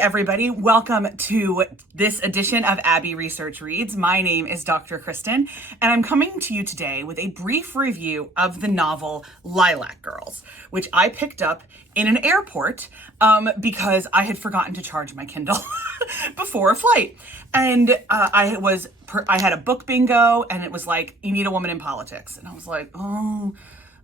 everybody. Welcome to this edition of Abbey Research Reads. My name is Dr. Kristen, and I'm coming to you today with a brief review of the novel Lilac Girls, which I picked up in an airport because I had forgotten to charge my Kindle before a flight. And I had a book bingo, and it was like, you need a woman in politics. And I was like, oh,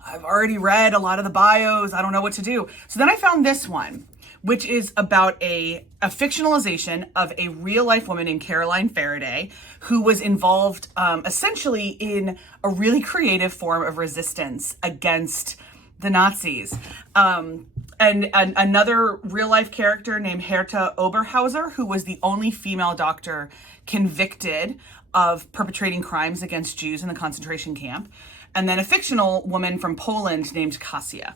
I've already read a lot of the bios. I don't know what to do. So then I found this one, which is about a fictionalization of a real-life woman named Caroline Faraday, who was involved essentially in a really creative form of resistance against the Nazis. And another real-life character named Herta Oberhauser, who was the only female doctor convicted of perpetrating crimes against Jews in the concentration camp. And then a fictional woman from Poland named Kasia.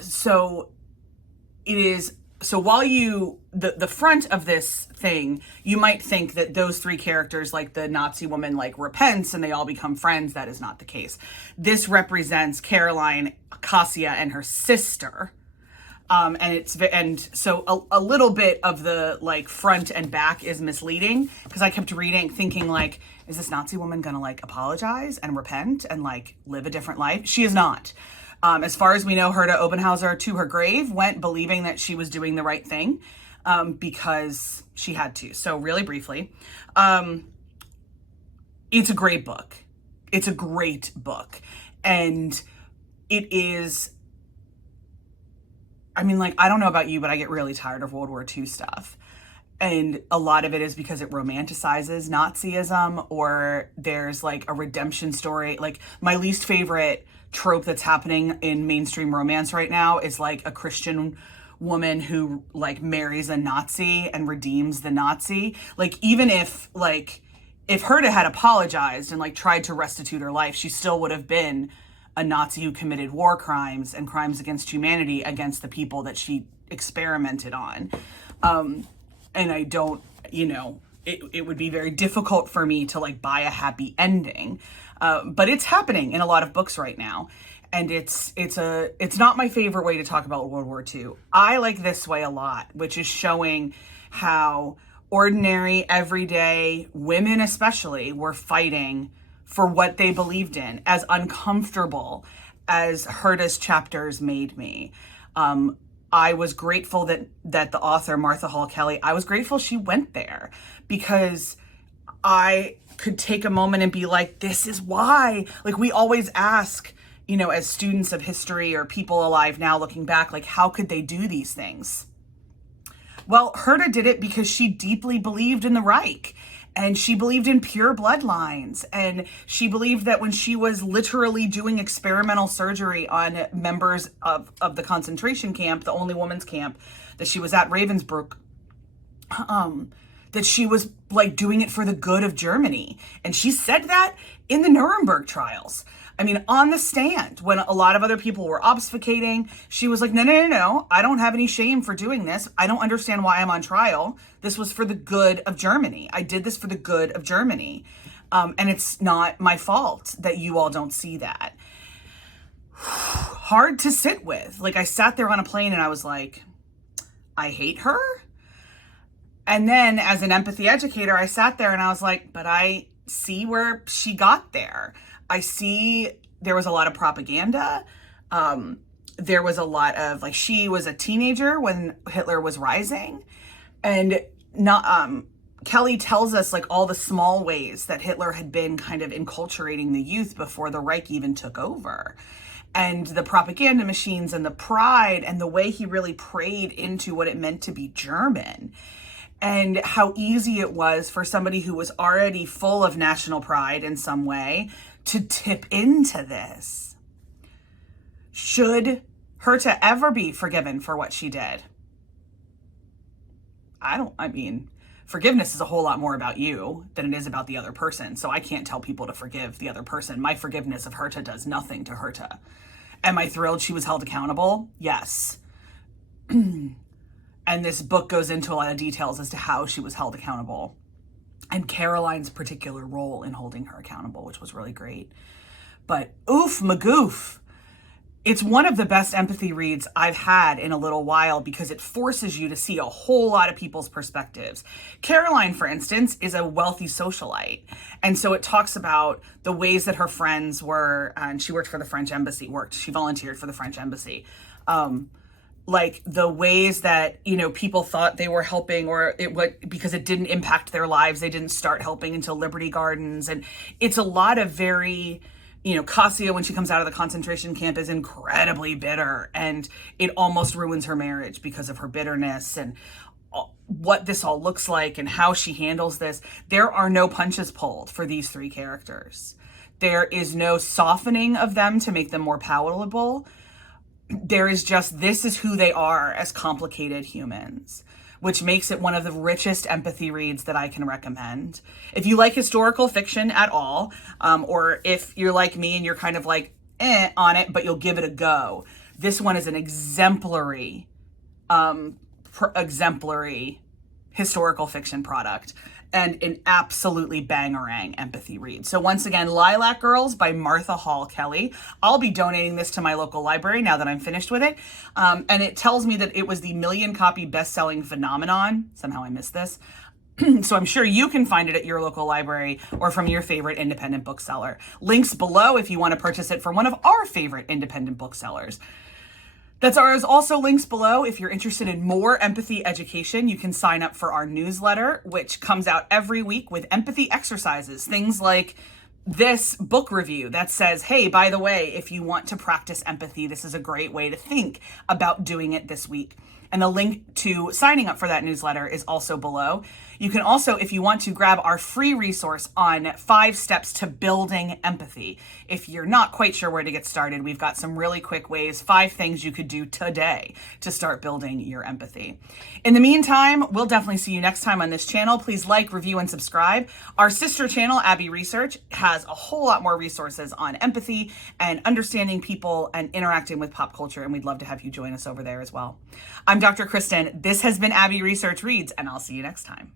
So while the front of this thing, you might think that those three characters, like the Nazi woman, like repents and they all become friends. That is not the case. This represents Caroline, Kasia, and her sister. And so a little bit of the like front and back is misleading because I kept reading thinking like, is this Nazi woman gonna like apologize and repent and like live a different life? She is not. As far as we know, Herta Oberhauser to her grave went believing that she was doing the right thing because she had to. So really briefly, it's a great book. It's a great book. And it is, I mean, like, I don't know about you, but I get really tired of World War II stuff. And a lot of it is because it romanticizes Nazism, or there's like a redemption story. Like, my least favorite trope that's happening in mainstream romance right now is like a Christian woman who like marries a Nazi and redeems the Nazi. Like, even if Herta had apologized and like tried to restitute her life, she still would have been a Nazi who committed war crimes and crimes against humanity against the people that she experimented on. And I don't, it would be very difficult for me to like buy a happy ending. But it's happening in a lot of books right now. And it's not my favorite way to talk about World War II. I like this way a lot, which is showing how ordinary, everyday women especially were fighting for what they believed in, as uncomfortable as Herta's chapters made me. I was grateful that the author, Martha Hall Kelly, I was grateful she went there because I could take a moment and be like, this is why. Like, we always ask, as students of history or people alive now looking back, like, how could they do these things? Well, Herta did it because she deeply believed in the Reich. And she believed in pure bloodlines. And she believed that when she was literally doing experimental surgery on members of the concentration camp, the only women's camp that she was at, Ravensbrück, that she was like doing it for the good of Germany. And she said that in the Nuremberg trials. I mean, on the stand, when a lot of other people were obfuscating, she was like, no, I don't have any shame for doing this. I don't understand why I'm on trial. This was for the good of Germany. I did this for the good of Germany. And it's not my fault that you all don't see that. Hard to sit with. Like, I sat there on a plane and I was like, I hate her. And then as an empathy educator, I sat there and I was like, but I see where she got there. I see there was a lot of propaganda. There was a lot of, like, she was a teenager when Hitler was rising. And Kelly tells us, like, all the small ways that Hitler had been kind of enculturating the youth before the Reich even took over. And the propaganda machines and the pride and the way he really preyed into what it meant to be German. And how easy it was for somebody who was already full of national pride in some way to tip into this. Should Herta ever be forgiven for what she did? Forgiveness is a whole lot more about you than it is about the other person. So I can't tell people to forgive the other person. My forgiveness of Herta does nothing to Herta. Am I thrilled she was held accountable? Yes. And this book goes into a lot of details as to how she was held accountable and Caroline's particular role in holding her accountable, which was really great. But oof magoof, It's one of the best empathy reads I've had in a little while because it forces you to see a whole lot of people's perspectives. Caroline, for instance, is a wealthy socialite. And so it talks about the ways that her friends were, and she worked for the French embassy, she volunteered for the French embassy. Like the ways that, you know, people thought they were helping, or it would, because it didn't impact their lives, they didn't start helping until Liberty Gardens. And it's a lot of very, you know, Cassia, when she comes out of the concentration camp, is incredibly bitter, and it almost ruins her marriage because of her bitterness, and what this all looks like and how she handles this. There are no punches pulled for these three characters. There is no softening of them to make them more palatable. There is just, this is who they are as complicated humans, which makes it one of the richest empathy reads that I can recommend. If you like historical fiction at all, or if you're like me and you're kind of like, on it, but you'll give it a go, this one is an exemplary historical fiction product, and an absolutely bangerang empathy read. So once again, Lilac Girls by Martha Hall Kelly. I'll be donating this to my local library now that I'm finished with it. And it tells me that it was the 1 million copy best-selling phenomenon. Somehow I missed this. So I'm sure you can find it at your local library or from your favorite independent bookseller. Links below if you want to purchase it from one of our favorite independent booksellers. There's also links below. If you're interested in more empathy education, you can sign up for our newsletter, which comes out every week with empathy exercises. Things like this book review that says, hey, by the way, if you want to practice empathy, this is a great way to think about doing it this week. And the link to signing up for that newsletter is also below. You can also, if you want to, grab our free resource on 5 steps to building empathy. If you're not quite sure where to get started, we've got some really quick ways, 5 things you could do today to start building your empathy. In the meantime, we'll definitely see you next time on this channel. Please like, review, and subscribe. Our sister channel, Abbey Research, has a whole lot more resources on empathy and understanding people and interacting with pop culture, and we'd love to have you join us over there as well. I'm Dr. Kristen. This has been Abbey Research Reads, and I'll see you next time.